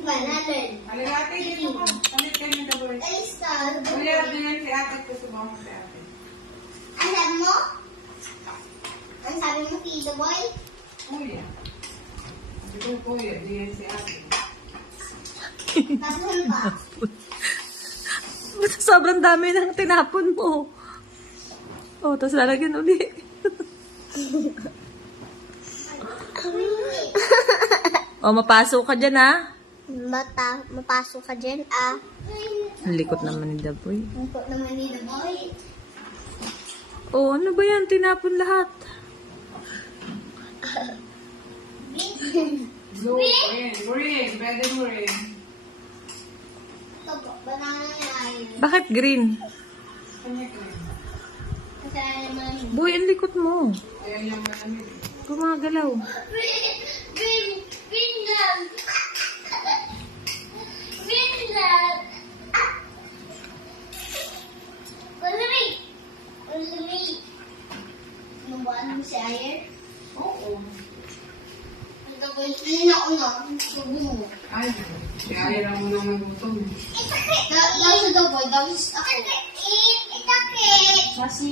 Halika ate, dito ka. Palit kayo ng daboy. Kuya, ganyan si ate. Gusto ba mo si ate? Alam mo? Ang sabi mo, Tito Boy? Kuya. Sabi ko, kuya, ganyan si ate. Tapos ba? Basta sobrang dami ng tinapon mo. Oh, tapos lalagyan ulit. Oh, mapasok ka dyan, ha? Mapasok ka dyan, ah. Ang likot naman ni Daboy. Ang po naman ni The Boy. Oh, ano ba yan? Tinapon lahat. Blue, green, green. Pwede green. Ito po, banana niya ayun. Bakit green? Kanya green. Kasi naman. Boy, ang likot mo. Ayan yung malamig. Gumagalaw. Green lang. Green lang. Malamig. Malamig. Nabuan mo si Ayer? Oo. Ang gagawin ko na una. Subo mo. Ay, kaya lang mo nang nagutom. Daw sa The Boy, daw sa ako. Itakit. Kasi?